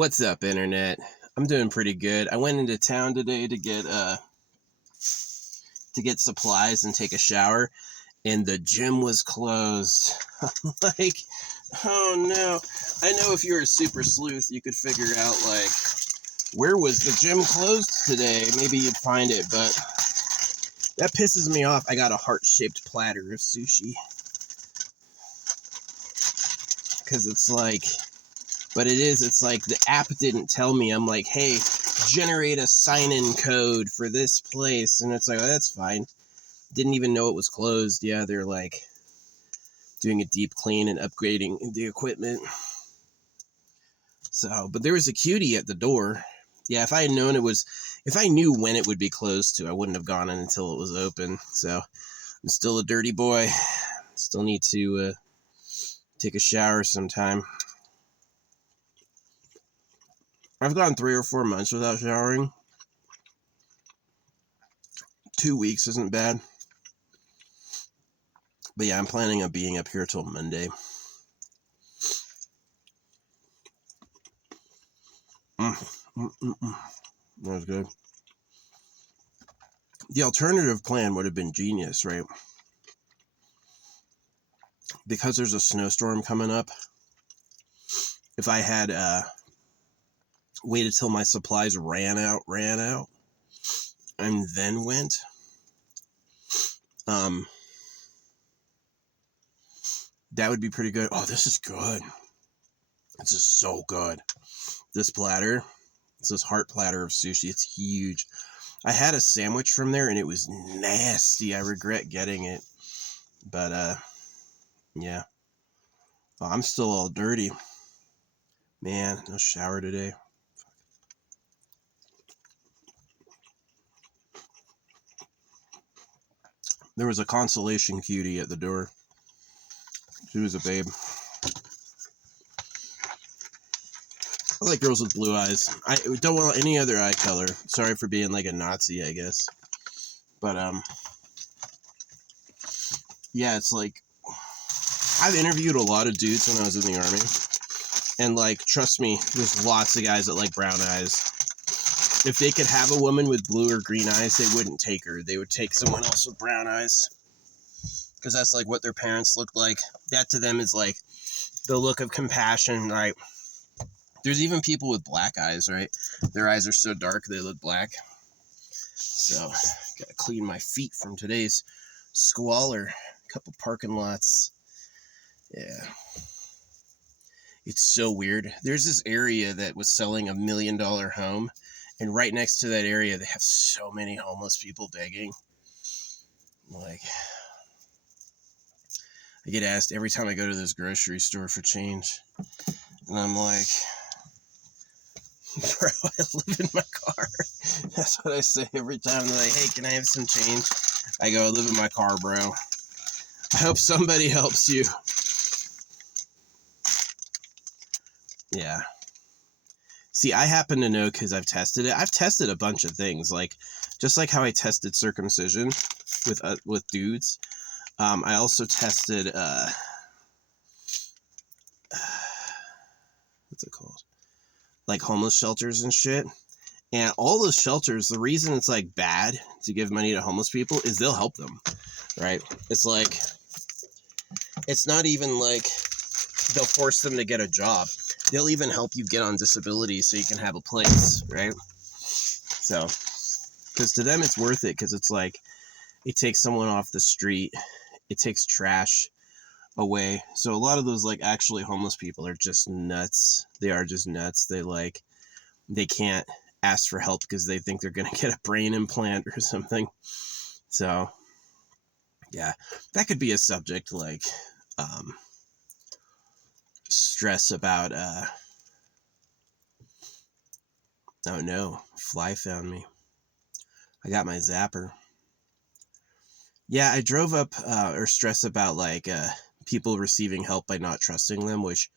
What's up, internet? I'm doing pretty good. I went into town today to get supplies and take a shower, and the gym was closed. I'm like, oh no. I know if you're a super sleuth, you could figure out, like, where was the gym closed today? Maybe you'd find it, but that pisses me off. I got a heart-shaped platter of sushi. Because it's like... But it's like the app didn't tell me. I'm like, hey, generate a sign-in code for this place. And it's like, oh, that's fine. Didn't even know it was closed. Yeah, they're like doing a deep clean and upgrading the equipment. So, but there was a cutie at the door. Yeah, if I had known if I knew when it would be closed to, I wouldn't have gone in until it was open. So, I'm still a dirty boy. Still need to take a shower sometime. I've gone 3 or 4 months without showering. 2 weeks isn't bad. But yeah, I'm planning on being up here till Monday. That was good. The alternative plan would have been genius, right? Because there's a snowstorm coming up. If I had waited till my supplies ran out, and then went, that would be pretty good. Oh, this is good. This is so good. This platter, it's this heart platter of sushi. It's huge. I had a sandwich from there, and it was nasty. I regret getting it. But, yeah. Oh, I'm still all dirty. Man, no shower today. There was a consolation cutie at the door. She was a babe. I like girls with blue eyes. I don't want any other eye color. Sorry for being like a Nazi, I guess. But, yeah, it's like, I've interviewed a lot of dudes when I was in the army. And, like, trust me, there's lots of guys that like brown eyes. If they could have a woman with blue or green eyes, they wouldn't take her. They would take someone else with brown eyes. Because that's, like, what their parents looked like. That to them is, like, the look of compassion, right? There's even people with black eyes, right? Their eyes are so dark, they look black. So, gotta clean my feet from today's squalor. A couple parking lots. Yeah. It's so weird. There's this area that was selling $1 million home, and right next to that area, they have so many homeless people begging. Like, I get asked every time I go to this grocery store for change, and I'm like, bro, I live in my car. That's what I say every time. They're like, hey, can I have some change? I go, I live in my car, bro. I hope somebody helps you. Yeah. See, I happen to know because I've tested it. I've tested a bunch of things, like just like how I tested circumcision with dudes. I also tested what's it called? Like homeless shelters and shit. And all those shelters, the reason it's like bad to give money to homeless people is they'll help them, right? It's like, it's not even like they'll force them to get a job. They'll even help you get on disability so you can have a place, right? So, because to them it's worth it, because it's like, it takes someone off the street, it takes trash away. So a lot of those like actually homeless people are just nuts. They are just nuts. They can't ask for help because they think they're gonna get a brain implant or something. So yeah, that could be a subject, like stress about oh no, fly found me. I got my zapper. Yeah, I drove up or stress about like people receiving help by not trusting them, which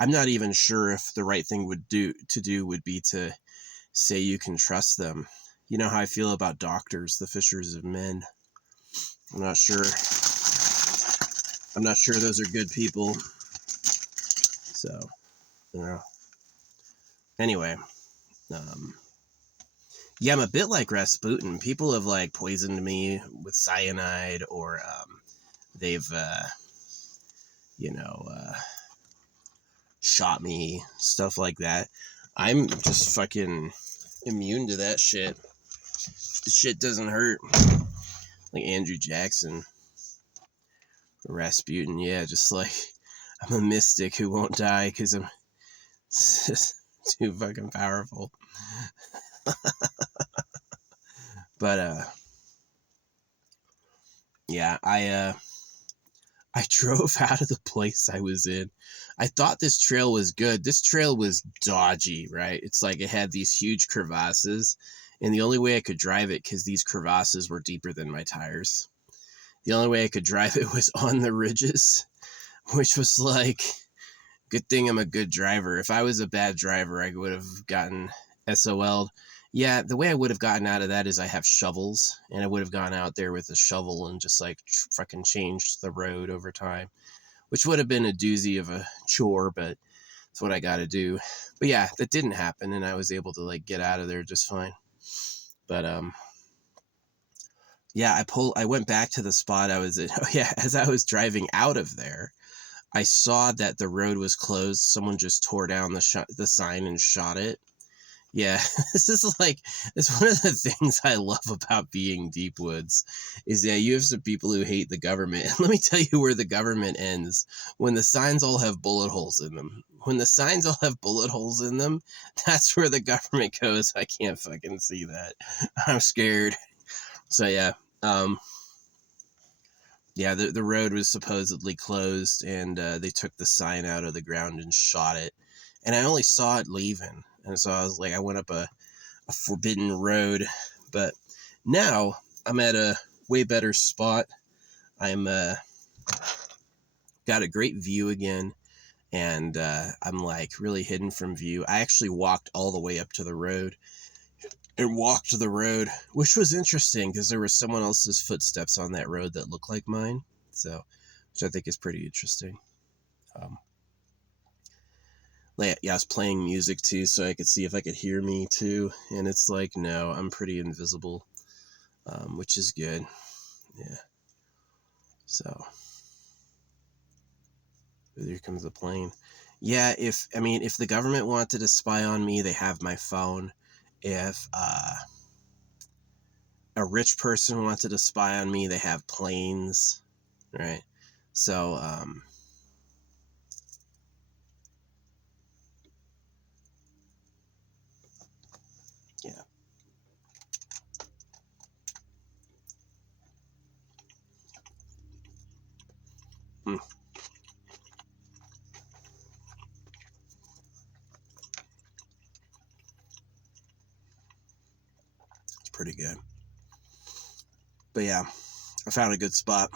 I'm not even sure if the right thing would be to say you can trust them. You know how I feel about doctors, the fishers of men. I'm not sure those are good people. So, you know. Anyway, yeah, I'm a bit like Rasputin. People have like poisoned me with cyanide, or they've you know shot me, stuff like that. I'm just fucking immune to that shit. The shit doesn't hurt. Like Andrew Jackson, Rasputin. Yeah, just like I'm a mystic who won't die because I'm just too fucking powerful. But yeah, I drove out of the place I was in. I thought this trail was good. This trail was dodgy, right? It's like it had these huge crevasses, and the only way I could drive it, because these crevasses were deeper than my tires, the only way I could drive it was on the ridges, which was like, good thing I'm a good driver. If I was a bad driver, I would have gotten SOL'd. Yeah, the way I would have gotten out of that is I have shovels, and I would have gone out there with a shovel and just like fucking changed the road over time, which would have been a doozy of a chore, but it's what I got to do. But yeah, that didn't happen, and I was able to like get out of there just fine. But yeah, I went back to the spot I was in. Oh yeah, as I was driving out of there, I saw that the road was closed. Someone just tore down the sign and shot it. Yeah, this is like, it's one of the things I love about being Deep Woods, is that you have some people who hate the government. And let me tell you where the government ends: when the signs all have bullet holes in them. When the signs all have bullet holes in them, that's where the government goes. I can't fucking see that. I'm scared. So yeah, yeah, the road was supposedly closed, and they took the sign out of the ground and shot it. And I only saw it leaving. And so I was like, I went up a forbidden road. But now I'm at a way better spot. I'm got a great view again. And I'm like really hidden from view. I actually walked all the way up to the road and walked the road, which was interesting because there was someone else's footsteps on that road that looked like mine. So, which I think is pretty interesting. Yeah, I was playing music too, so I could see if I could hear me too. And it's like, no, I'm pretty invisible, which is good. Yeah. So, here comes the plane. Yeah, if the government wanted to spy on me, they have my phone. If a rich person wanted to spy on me, they have planes, right? So, yeah. Hmm. It's pretty good. But yeah, I found a good spot.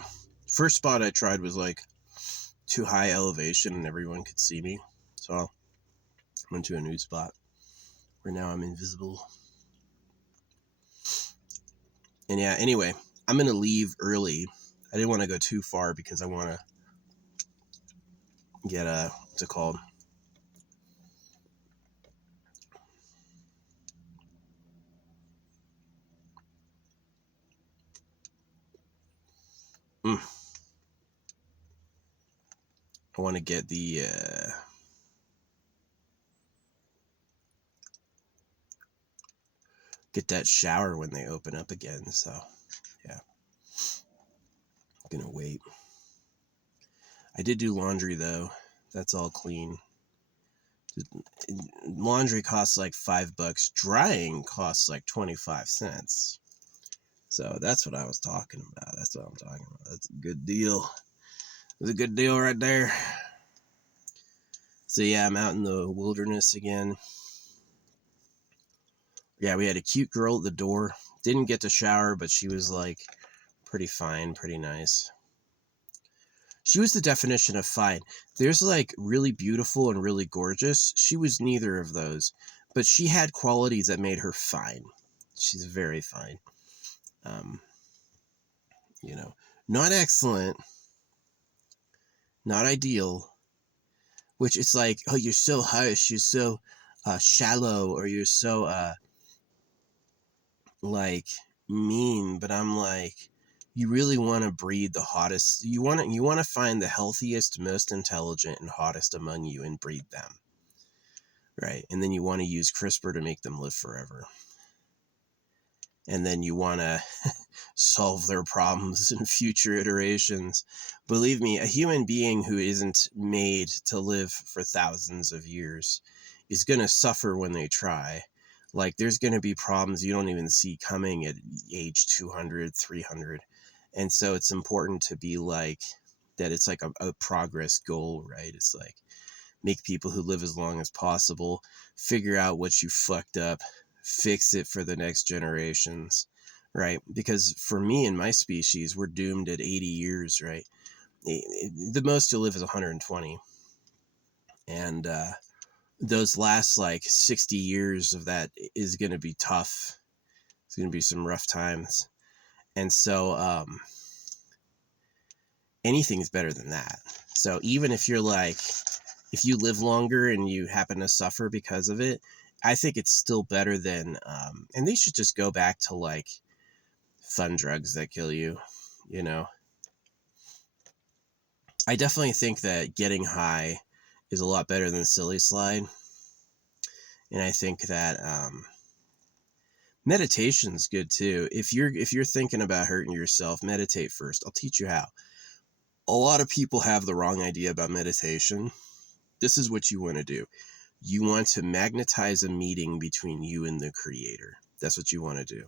First spot I tried was like too high elevation and everyone could see me. So I went to a new spot where now I'm invisible. And yeah, anyway, I'm going to leave early. I didn't want to go too far because I want to get what's it called? I want to get the get that shower when they open up again. So yeah, gonna wait. I did do laundry though. That's all clean. Laundry costs like $5. Drying costs like 25 cents. So that's what I was talking about. That's what I'm talking about. That's a good deal. It's a good deal right there. So yeah, I'm out in the wilderness again. Yeah, we had a cute girl at the door. Didn't get to shower, but she was like pretty fine, pretty nice. She was the definition of fine. There's like really beautiful and really gorgeous. She was neither of those, but she had qualities that made her fine. She's very fine. You know, not excellent, not ideal, which it's like, oh, you're so harsh, you're so shallow, or you're so like mean. But I'm like, you really want to breed the hottest. You want to find the healthiest, most intelligent, and hottest among you and breed them, right? And then you want to use CRISPR to make them live forever. And then you want to solve their problems in future iterations. Believe me, a human being who isn't made to live for thousands of years is going to suffer when they try. Like, there's going to be problems you don't even see coming at age 200, 300. And so it's important to be like that. It's like a progress goal, right? It's like, make people who live as long as possible, figure out what you fucked up, fix it for the next generations, right? Because for me and my species, we're doomed at 80 years, right? The most you'll live is 120. And those last like 60 years of that is going to be tough. It's going to be some rough times. And so anything's better than that. So even if you're like, if you live longer and you happen to suffer because of it, I think it's still better than, and they should just go back to like fun drugs that kill you, you know. I definitely think that getting high is a lot better than silly slide. And I think that meditation's good too. If you're thinking about hurting yourself, meditate first. I'll teach you how. A lot of people have the wrong idea about meditation. This is what you want to do. You want to magnetize a meeting between you and the creator. That's what you want to do.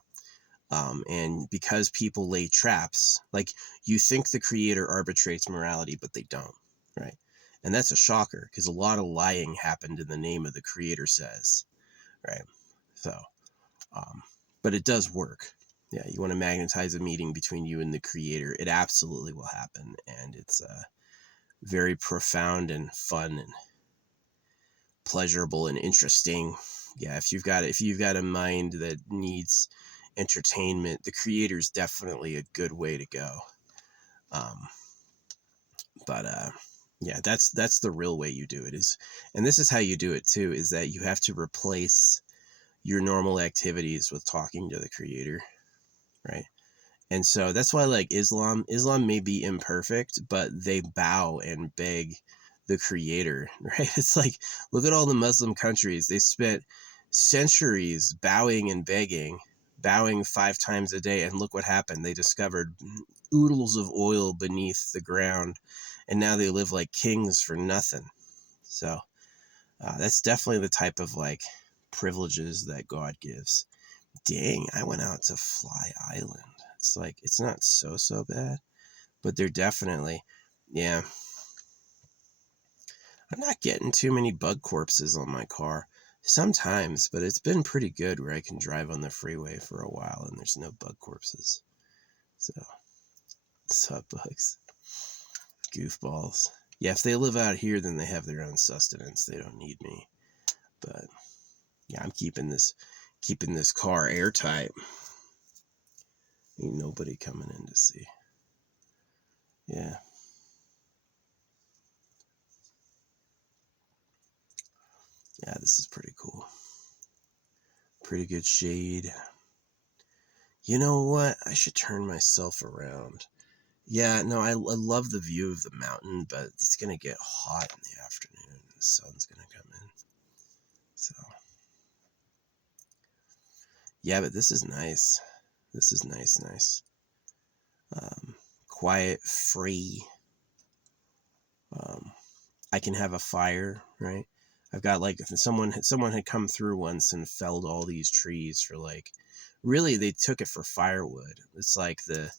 And because people lay traps, like, you think the creator arbitrates morality, but they don't, right? And that's a shocker, because a lot of lying happened in the name of the creator says, right? So, but it does work. Yeah, you want to magnetize a meeting between you and the creator. It absolutely will happen. And it's very profound and fun and pleasurable and interesting. Yeah, if you've got a mind that needs entertainment, the creator's definitely a good way to go. But yeah, that's the real way you do it is, and this is how you do it too, is that you have to replace your normal activities with talking to the creator, right? And so that's why, like, Islam may be imperfect, but they bow and beg the creator, right? It's like, look at all the Muslim countries. They spent centuries bowing and begging, bowing 5 times a day. And look what happened. They discovered oodles of oil beneath the ground. And now they live like kings for nothing. So that's definitely the type of like privileges that God gives. Dang, I went out to Fly Island. It's like, it's not so bad, but they're definitely, yeah. I'm not getting too many bug corpses on my car. Sometimes, but it's been pretty good where I can drive on the freeway for a while and there's no bug corpses. So, sup, bugs? Goofballs. Yeah, if they live out here, then they have their own sustenance. They don't need me. But yeah, I'm keeping this car airtight. Ain't nobody coming in to see. Yeah. Yeah, this is pretty cool. Pretty good shade. You know what? I should turn myself around. Yeah, no, I love the view of the mountain, but it's going to get hot in the afternoon. The sun's going to come in. So, yeah, but this is nice. This is nice. Quiet, free. I can have a fire, right? I've got like, someone had come through once and felled all these trees for like, really they took it for firewood. It's like the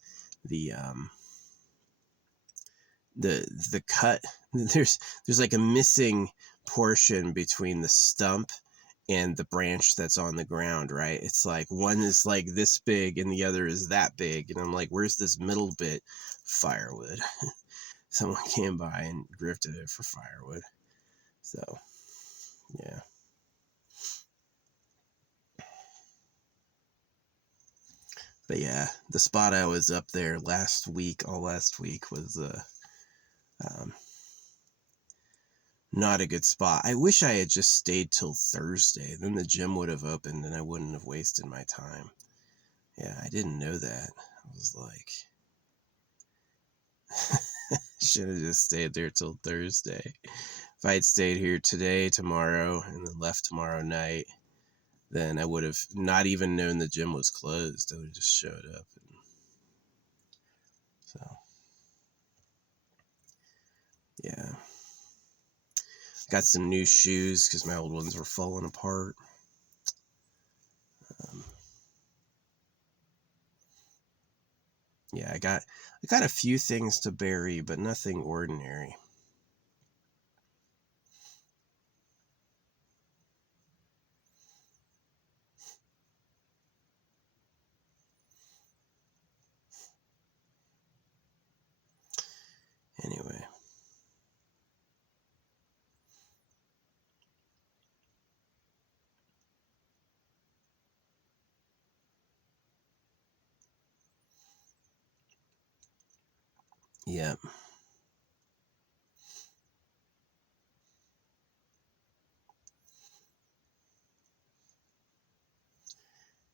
cut, there's like a missing portion between the stump and the branch that's on the ground, right? It's like one is like this big and the other is that big, and I'm like, where's this middle bit? Firewood. Someone came by and grifted it for firewood. So yeah, but yeah, the spot I was up there all last week was um, not a good spot. I wish I had just stayed till Thursday. Then the gym would have opened and I wouldn't have wasted my time. Yeah, I didn't know that. I was like, should have just stayed there till Thursday. If I had stayed here today, tomorrow, and then left tomorrow night, then I would have not even known the gym was closed. I would have just showed up. And so, yeah. Got some new shoes because my old ones were falling apart. Yeah, I got a few things to bury, but nothing ordinary. Anyway. Yeah.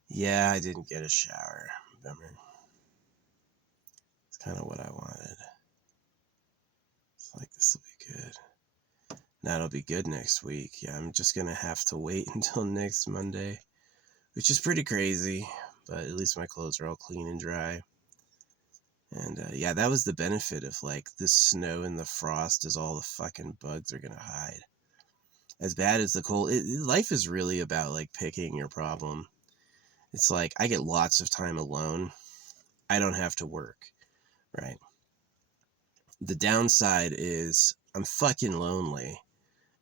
Yeah, I didn't get a shower. Remember? It's kind of what I wanted. It's like, this will be good. That'll be good next week. Yeah, I'm just going to have to wait until next Monday, which is pretty crazy, but at least my clothes are all clean and dry. And yeah, that was the benefit of like the snow and the frost, is all the fucking bugs are going to hide. As bad as the cold, life is really about like picking your problem. It's like, I get lots of time alone. I don't have to work, right? The downside is I'm fucking lonely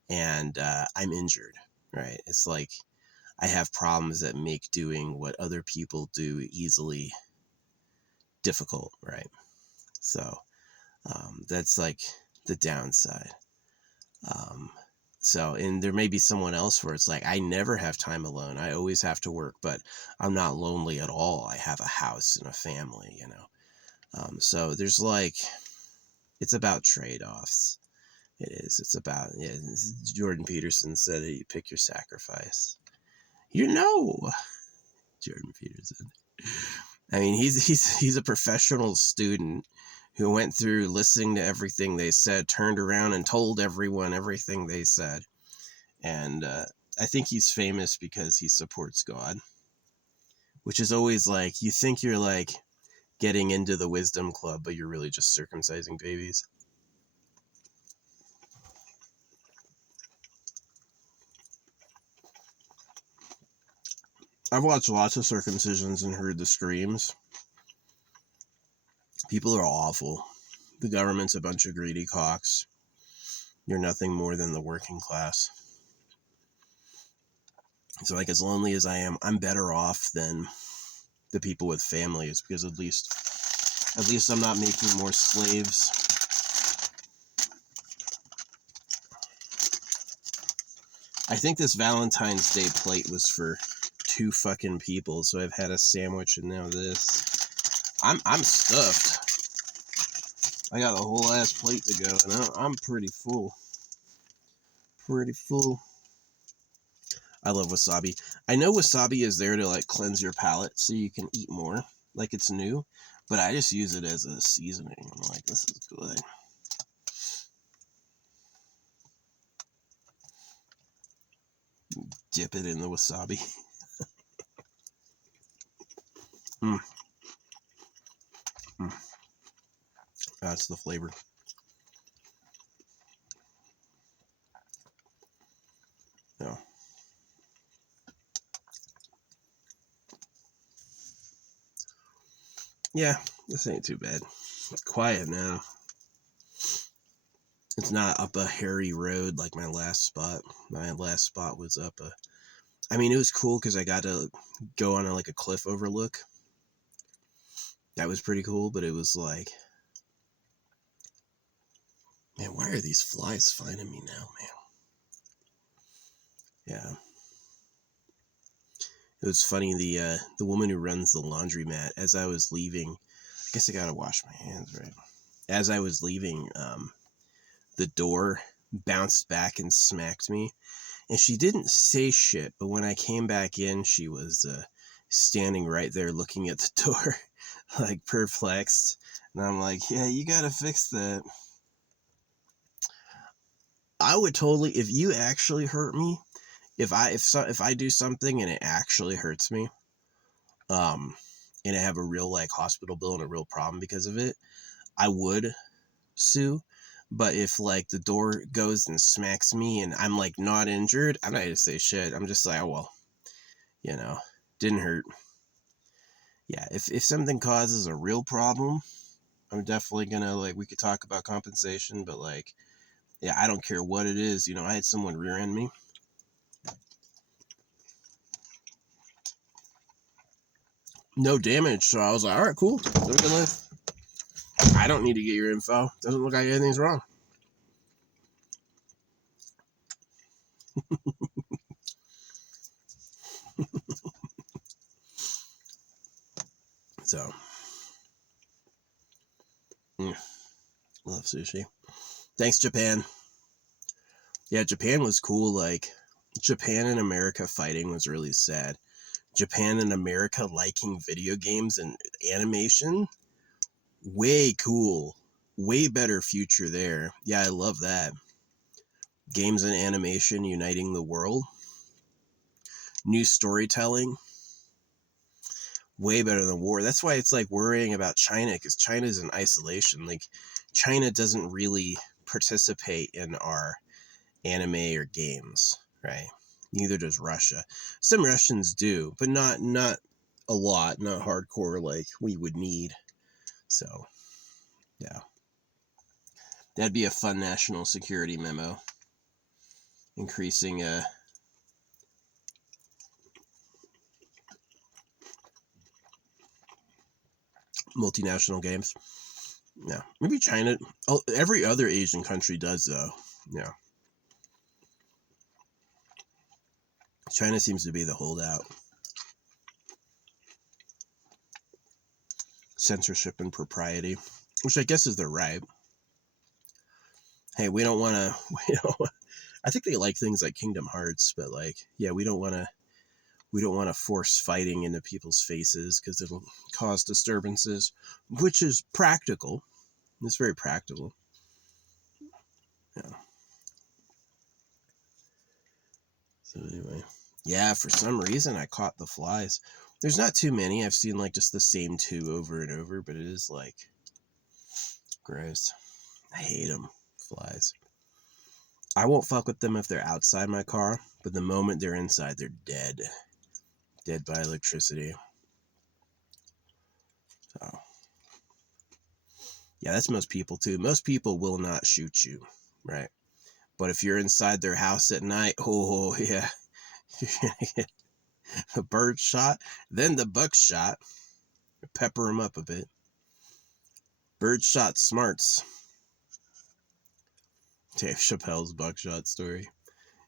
and I'm injured, right? It's like I have problems that make doing what other people do easily difficult, right? So that's like the downside. So, and there may be someone else where it's like, I never have time alone. I always have to work, but I'm not lonely at all. I have a house and a family, you know? So there's like, it's about trade-offs. It is. It's about, yeah, Jordan Peterson said that you pick your sacrifice. You know, Jordan Peterson. I mean, he's a professional student who went through listening to everything they said, turned around and told everyone everything they said. And I think he's famous because he supports God, which is always like, you think you're like getting into the wisdom club, but you're really just circumcising babies. I've watched lots of circumcisions and heard the screams. People are awful. The government's a bunch of greedy cocks. You're nothing more than the working class. So like, as lonely as I am, I'm better off than the people with families, because at least I'm not making more slaves. I think this Valentine's Day plate was for 2 fucking people, so I've had a sandwich and now this. I'm stuffed. I got a whole ass plate to go, and I'm pretty full. Pretty full. I love wasabi. I know wasabi is there to like cleanse your palate so you can eat more, like it's new, but I just use it as a seasoning. I'm like, this is good. Dip it in the wasabi. mm. Mm. That's the flavor. Yeah. Yeah, this ain't too bad. It's quiet now. It's not up a hairy road like my last spot. My last spot was up a... I mean, it was cool because I got to go on like a cliff overlook. That was pretty cool, but it was like... Man, why are these flies finding me now, man? Yeah. It was funny, the woman who runs the laundromat, as I was leaving... I guess I gotta wash my hands, right? As I was leaving, the door bounced back and smacked me. And she didn't say shit, but when I came back in, she was standing right there looking at the door, like perplexed. And I'm like, yeah, you gotta fix that. I would totally, if you actually hurt me, if I do something and it actually hurts me, and I have a real like hospital bill and a real problem because of it, I would sue. But if like the door goes and smacks me and I'm like not injured, I'm not gonna say shit. I'm just like, oh, well, you know, didn't hurt. Yeah, if something causes a real problem, I'm definitely gonna, like, we could talk about compensation, but like, yeah, I don't care what it is. You know, I had someone rear end me. No damage, so I was like, all right, cool. Live a good life. I don't need to get your info. Doesn't look like anything's wrong. So, love sushi. Thanks, Japan. Yeah, Japan was cool. Like, Japan and America fighting was really sad. Japan and America liking video games and animation, way cool. Way better future there. Yeah, I love that. Games and animation uniting the world. New storytelling. Way better than war. That's why it's like worrying about China, because China's in isolation. Like, China doesn't really participate in our anime or games, right? Neither does Russia. Some Russians do, but not a lot, not hardcore like we would need. So, yeah. That'd be a fun national security memo. Increasing multinational games. Yeah. Maybe China. Oh, every other Asian country does, though. Yeah. China seems to be the holdout. Censorship and propriety, which I guess is their right. Hey, we don't want to, I think they like things like Kingdom Hearts, but like, yeah, we don't want to force fighting into people's faces because it'll cause disturbances, which is practical. It's very practical. Yeah. So anyway, yeah, for some reason I caught the flies. There's not too many. I've seen like just the same two over and over, but it is like gross. I hate them, flies. I won't fuck with them if they're outside my car, but the moment they're inside, they're dead. Dead by electricity. So, yeah, that's most people too. Most people will not shoot you, right? But if you're inside their house at night, oh yeah, you're gonna get a bird shot, then the buck shot. Pepper them up a bit. Bird shot smarts. Dave Chappelle's buckshot story.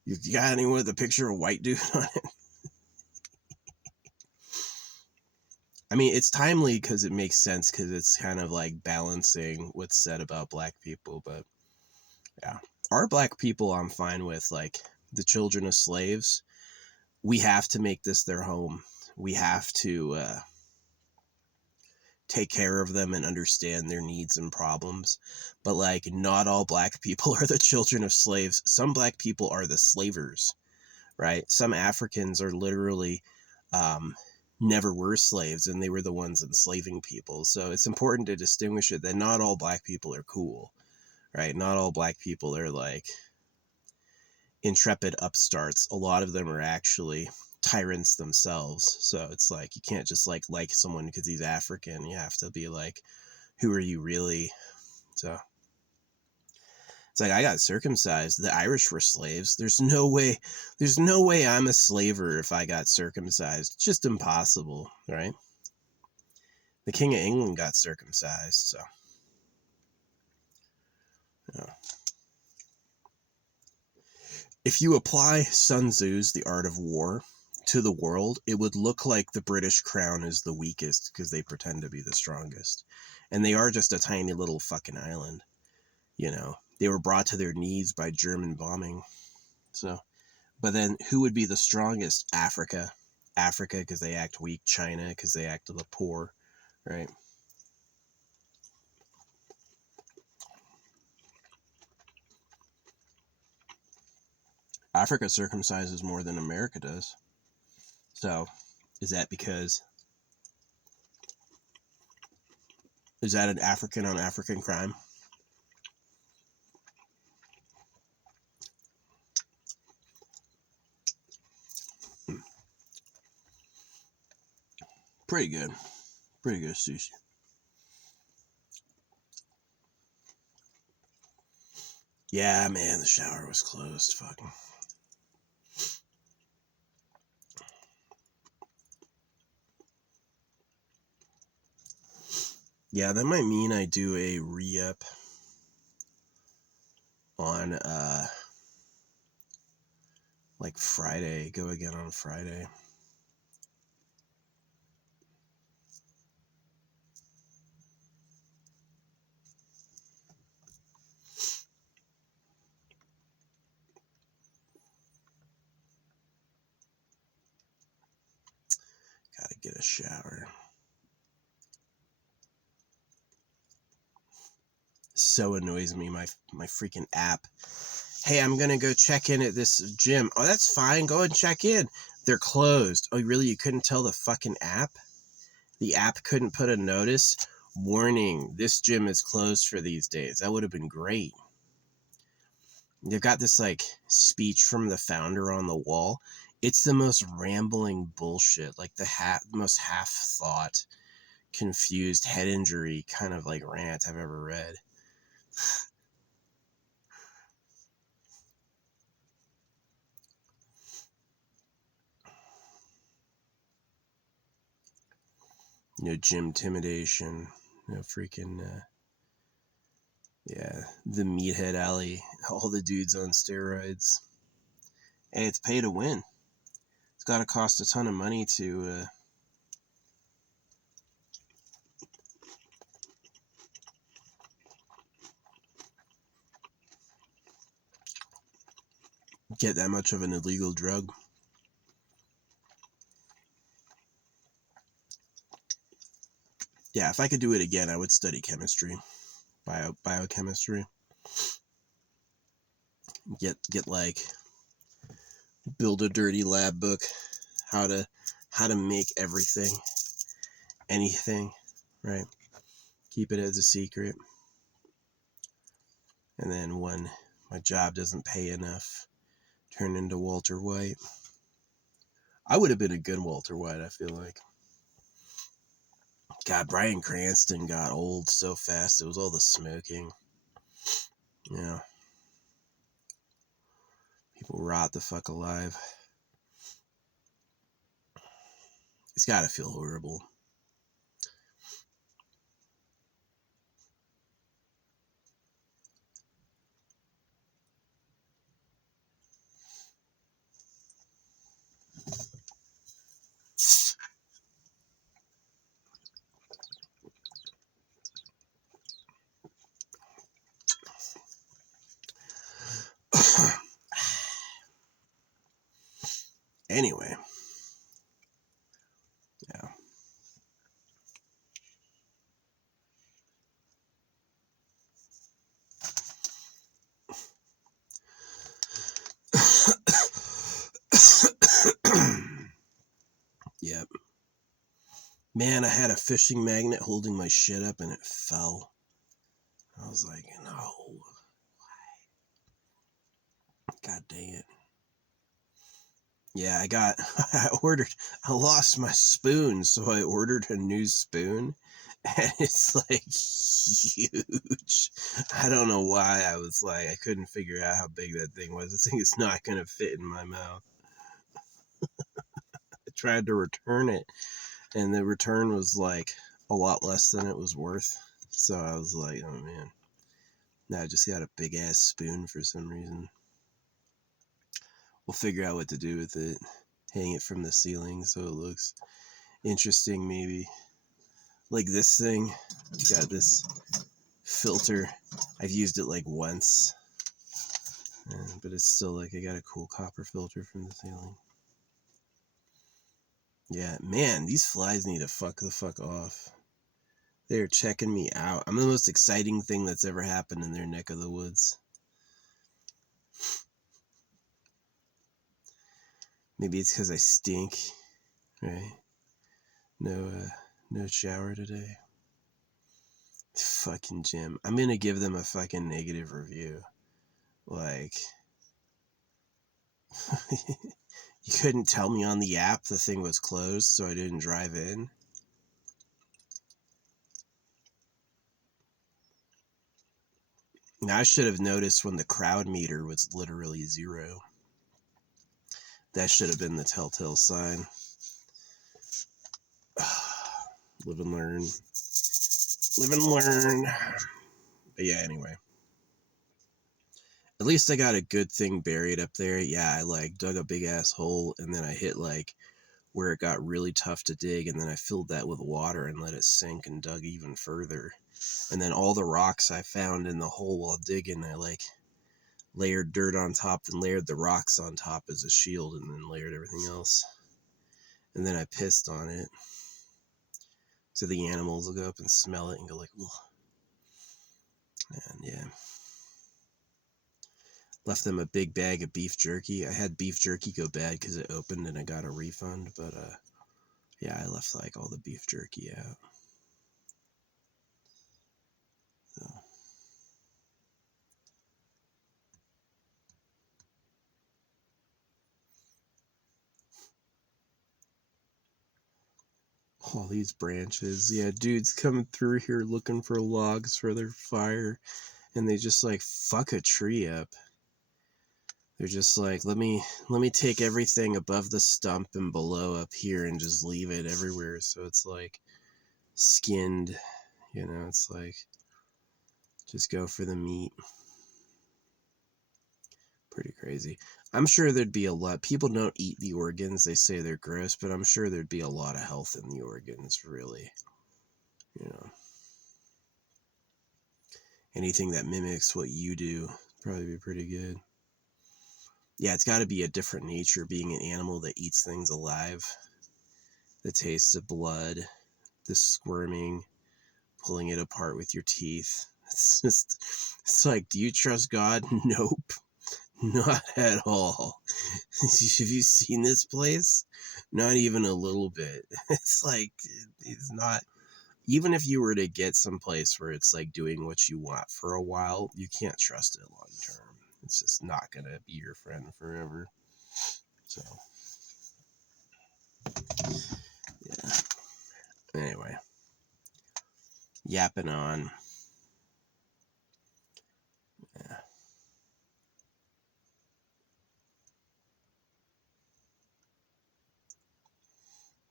You got anyone with a picture of a white dude on it? I mean, it's timely because it makes sense because it's kind of like balancing what's said about black people. But yeah, our black people I'm fine with. Like the children of slaves, we have to make this their home. We have to take care of them and understand their needs and problems. But like, not all black people are the children of slaves. Some black people are the slavers, right? Some Africans are literally never were slaves and they were the ones enslaving people. So it's important to distinguish it that not all black people are cool, right? Not all black people are like intrepid upstarts. A lot of them are actually tyrants themselves. So it's like, you can't just like someone because he's African. You have to be like, who are you really? So it's like, I got circumcised. The Irish were slaves. There's no way I'm a slaver if I got circumcised. It's just impossible, right? The King of England got circumcised, so. Yeah. If you apply Sun Tzu's The Art of War to the world, it would look like the British crown is the weakest because they pretend to be the strongest. And they are just a tiny little fucking island. You know, they were brought to their knees by German bombing. So, but then who would be the strongest? Africa, because they act weak. China, because they act the poor, right? Africa circumcises more than America does. So, is that an African on African crime? Pretty good sushi. Yeah, man, the shower was closed. Fucking. Yeah, that might mean I do a re-up on like Friday. Go again on Friday. Gotta get a shower. So annoys me, my freaking app. Hey, I'm gonna go check in at this gym. Oh, that's fine. Go and check in. They're closed. Oh, really? You couldn't tell the fucking app? The app couldn't put a notice? Warning, this gym is closed for these days. That would have been great. They've got this like speech from the founder on the wall. It's the most rambling bullshit, like the most half-thought, confused head injury kind of like rant I've ever read. Gym intimidation, freaking, yeah, the Meathead Alley, all the dudes on steroids. Hey, it's pay to win. It's got to cost a ton of money to, get that much of an illegal drug. Yeah, if I could do it again, I would study chemistry, biochemistry. Get like, build a dirty lab book, how to make everything, anything, right? Keep it as a secret. And then when my job doesn't pay enough, turn into Walter White. I would have been a good Walter White, I feel like. God, Bryan Cranston got old so fast. It was all the smoking. Yeah. People rot the fuck alive. It's gotta feel horrible. Anyway. Yeah. Yep. Man, I had a fishing magnet holding my shit up and it fell. I was like, no. Why? God dang it. Yeah, I lost my spoon, so I ordered a new spoon, and it's like huge. I don't know why. I couldn't figure out how big that thing was. This thing is not going to fit in my mouth. I tried to return it, and the return was like a lot less than it was worth. So I was like, oh man. Now I just got a big ass spoon for some reason. We'll figure out what to do with it. Hang it from the ceiling so it looks interesting, maybe. Like this thing. Got this filter. I've used it like once, but it's still like, I got a cool copper filter from the ceiling. Yeah, man, these flies need to fuck the fuck off. They're checking me out. I'm the most exciting thing that's ever happened in their neck of the woods. Maybe it's because I stink, right? No shower today. Fucking Jim. I'm gonna give them a fucking negative review. Like, you couldn't tell me on the app the thing was closed, so I didn't drive in. Now, I should have noticed when the crowd meter was literally 0. That should have been the telltale sign. Live and learn. Live and learn. But yeah, anyway. At least I got a good thing buried up there. Yeah, I like dug a big ass hole, and then I hit like where it got really tough to dig, and then I filled that with water and let it sink and dug even further. And then all the rocks I found in the hole while digging, I like layered dirt on top, then layered the rocks on top as a shield, and then layered everything else. And then I pissed on it, so the animals will go up and smell it and go like, ugh. And yeah. Left them a big bag of beef jerky. I had beef jerky go bad because it opened and I got a refund, but yeah, I left like all the beef jerky out. So. All these branches. Yeah, dudes coming through here looking for logs for their fire, and they just like fuck a tree up. They're just like, let me take everything above the stump and below up here and just leave it everywhere, so it's like skinned, you know. It's like, just go for the meat. Pretty crazy. I'm sure there'd be a lot. People don't eat the organs. They say they're gross, but I'm sure there'd be a lot of health in the organs, really. You know, anything that mimics what you do probably be pretty good. Yeah, it's got to be a different nature being an animal that eats things alive. The taste of blood, the squirming, pulling it apart with your teeth. It's just, it's like, do you trust God? Nope. Not at all. Have you seen this place? Not even a little bit. It's like, it's not, even if you were to get someplace where it's like doing what you want for a while, you can't trust it long term. It's just not going to be your friend forever. So, yeah. Anyway, yapping on. Yeah.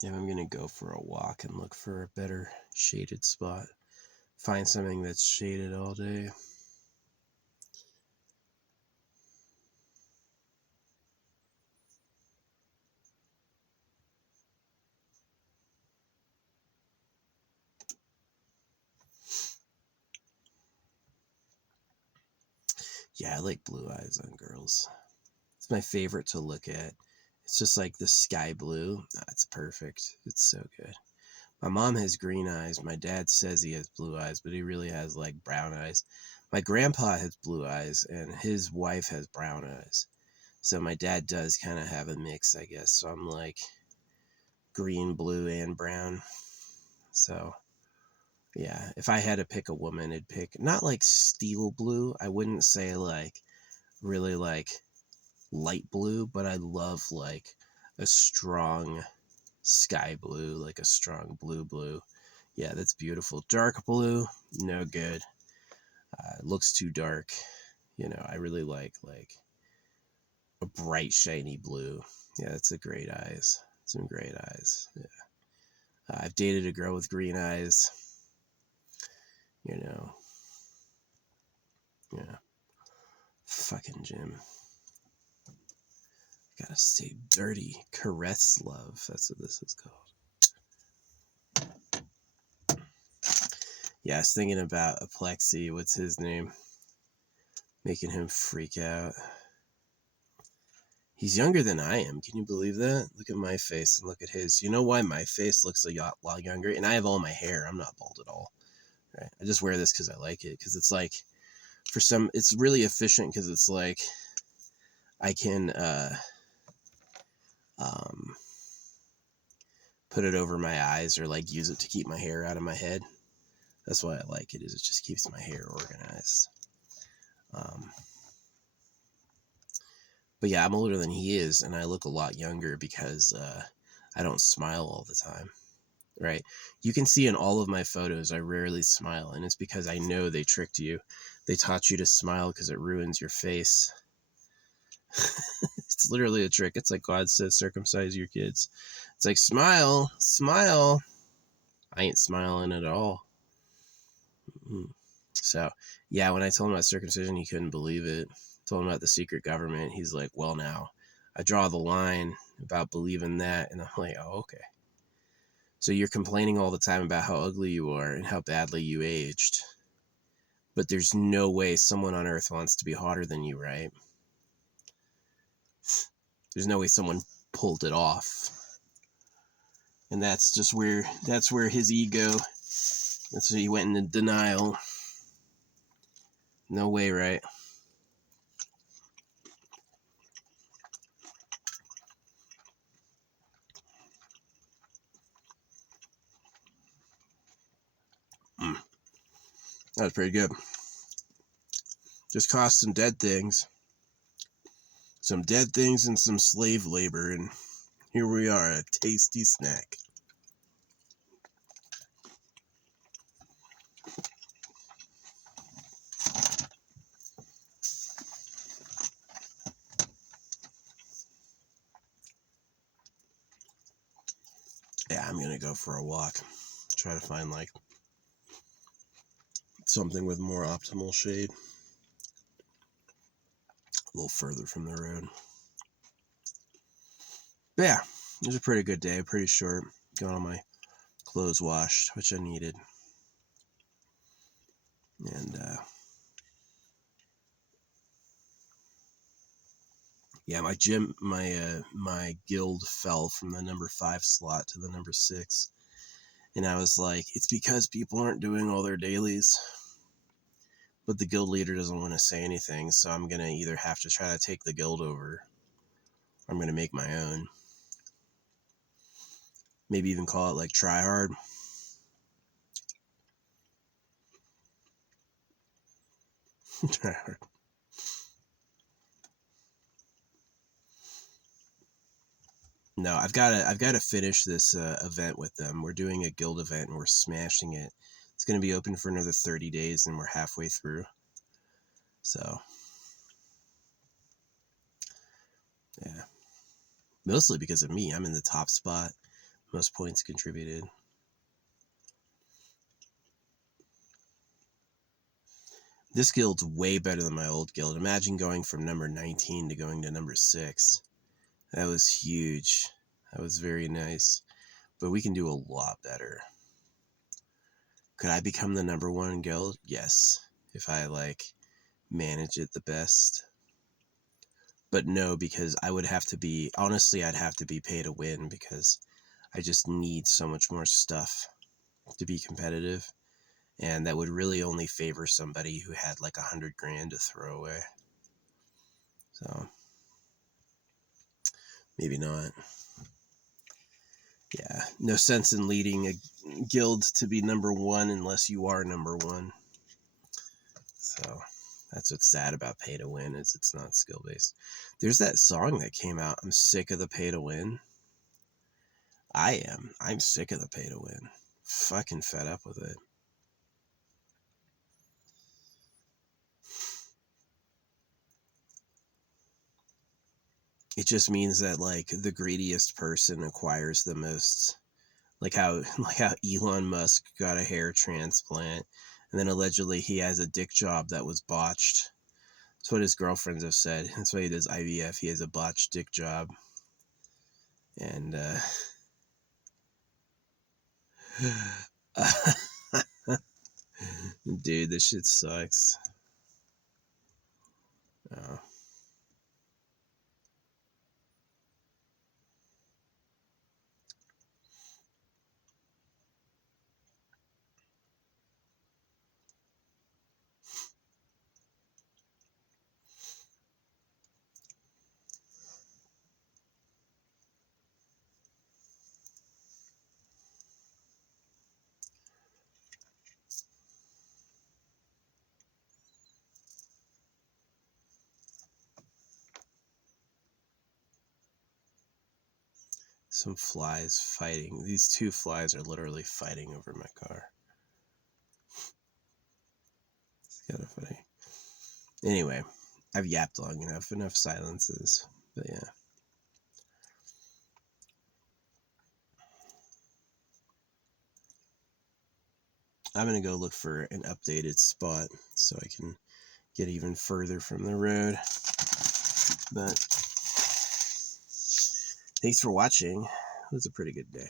Yeah, I'm going to go for a walk and look for a better shaded spot. Find something that's shaded all day. Yeah, I like blue eyes on girls. It's my favorite to look at. It's just like the sky blue. It's perfect. It's so good. My mom has green eyes. My dad says he has blue eyes, but he really has like brown eyes. My grandpa has blue eyes, and his wife has brown eyes. So my dad does kind of have a mix, I guess. So I'm like green, blue, and brown. So yeah, if I had to pick a woman, I'd pick not like steel blue. I wouldn't say like really like light blue, but I love like a strong sky blue, like a strong blue. Yeah, that's beautiful. Dark blue, no good. Looks too dark. You know, I really like a bright, shiny blue. Yeah, that's a great eyes. Some great eyes. Yeah. I've dated a girl with green eyes. You know. Yeah. Fucking Jim. Gotta stay dirty. Caress love. That's what this is called. Yeah, I was thinking about a Plexi. What's his name? Making him freak out. He's younger than I am. Can you believe that? Look at my face and look at his. You know why my face looks a lot younger? And I have all my hair. I'm not bald at all. Right? I just wear this because I like it. Because it's like, it's really efficient because it's like, I can put it over my eyes or like use it to keep my hair out of my head. That's why I like it, is it just keeps my hair organized. But yeah, I'm older than he is, and I look a lot younger because I don't smile all the time, right? You can see in all of my photos, I rarely smile, and it's because I know they tricked you. They taught you to smile because it ruins your face. It's literally a trick. It's like God says, circumcise your kids. It's like, smile, smile. I ain't smiling at all. So, yeah, when I told him about circumcision, he couldn't believe it. Told him about the secret government. He's like, well, now, I draw the line about believing that. And I'm like, oh, okay. So you're complaining all the time about how ugly you are and how badly you aged. But there's no way someone on Earth wants to be hotter than you, right? There's no way someone pulled it off. And that's where his ego, that's where he went into denial. No way, right? That was pretty good. Just cost some dead things. Some dead things and some slave labor, and here we are, a tasty snack. Yeah, I'm gonna go for a walk. Try to find like something with more optimal shade. A little further from the road. But yeah, it was a pretty good day, pretty short. Got all my clothes washed, which I needed. And yeah, my guild fell from the number 5 slot to the number 6. And I was like, it's because people aren't doing all their dailies. But the guild leader doesn't want to say anything, so I'm going to either have to try to take the guild over, or I'm going to make my own. Maybe even call it like try hard. Try hard. No, I've got to finish this event with them. We're doing a guild event and we're smashing it. It's going to be open for another 30 days and we're halfway through. So, yeah. Mostly because of me. I'm in the top spot. Most points contributed. This guild's way better than my old guild. Imagine going from number 19 to going to number 6. That was huge. That was very nice. But we can do a lot better. Could I become the number 1 guild? Yes. If I manage it the best. But no, because I would have to be, honestly, I'd have to be pay to win because I just need so much more stuff to be competitive. And that would really only favor somebody who had like 100 grand to throw away. So, maybe not. Yeah, no sense in leading a guild to be number 1 unless you are number 1. So, that's what's sad about pay to win, is it's not skill based. There's that song that came out, I'm sick of the pay to win. I am. I'm sick of the pay to win. Fucking fed up with it. It just means that the greediest person acquires the most. Like how Elon Musk got a hair transplant and then allegedly he has a dick job that was botched. That's what his girlfriends have said. That's why he does IVF. He has a botched dick job. And Dude, this shit sucks. Oh. Some flies fighting. These two flies are literally fighting over my car. It's kind of funny. Anyway, I've yapped long enough. Enough silences. But yeah. I'm going to go look for an updated spot so I can get even further from the road. But thanks for watching. It was a pretty good day.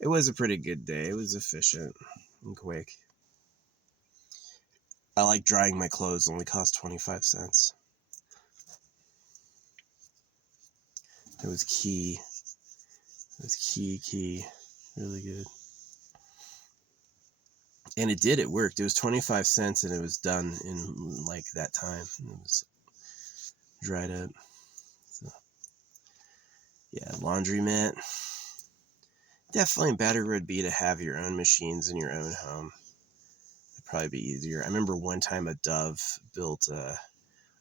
It was a pretty good day. It was efficient and quick. I like drying my clothes. Only cost 25 cents. It was key. It was key. Really good. And it did. It worked. It was 25 cents and it was done in like that time. It was dried up. So, yeah, laundromat. Definitely better would be to have your own machines in your own home. It'd probably be easier. I remember one time a Dove built a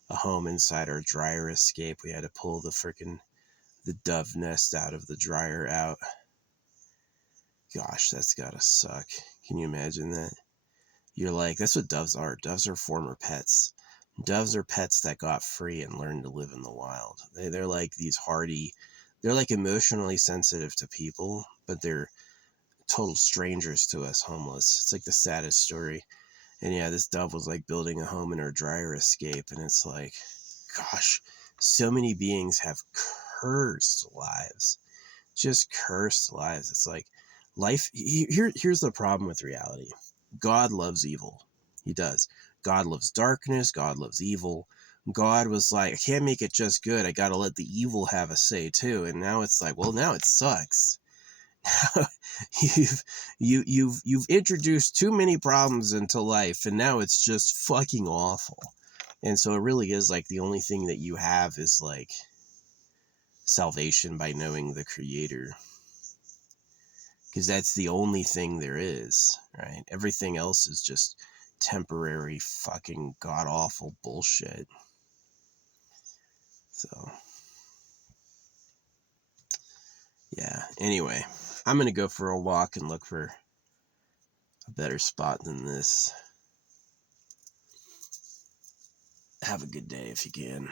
home inside our dryer escape. We had to pull the Dove nest out of the dryer out. Gosh, that's gotta suck. Can you imagine that? You're like, that's what doves are. Doves are former pets. Doves are pets that got free and learned to live in the wild. They're like these hardy, they're like emotionally sensitive to people, but they're total strangers to us homeless. It's like the saddest story. And yeah, this dove was like building a home in her dryer escape. And it's like, gosh, so many beings have cursed lives. Just cursed lives. It's like life. Here's the problem with reality. God loves evil. He does. God loves darkness. God loves evil. God was like, I can't make it just good. I got to let the evil have a say too. And now it's like, well, now it sucks. you've introduced too many problems into life, and now it's just fucking awful. And so it really is like the only thing that you have is like salvation by knowing the Creator. Because that's the only thing there is, right? Everything else is just temporary fucking god-awful bullshit. So, yeah. Anyway, I'm going to go for a walk and look for a better spot than this. Have a good day if you can.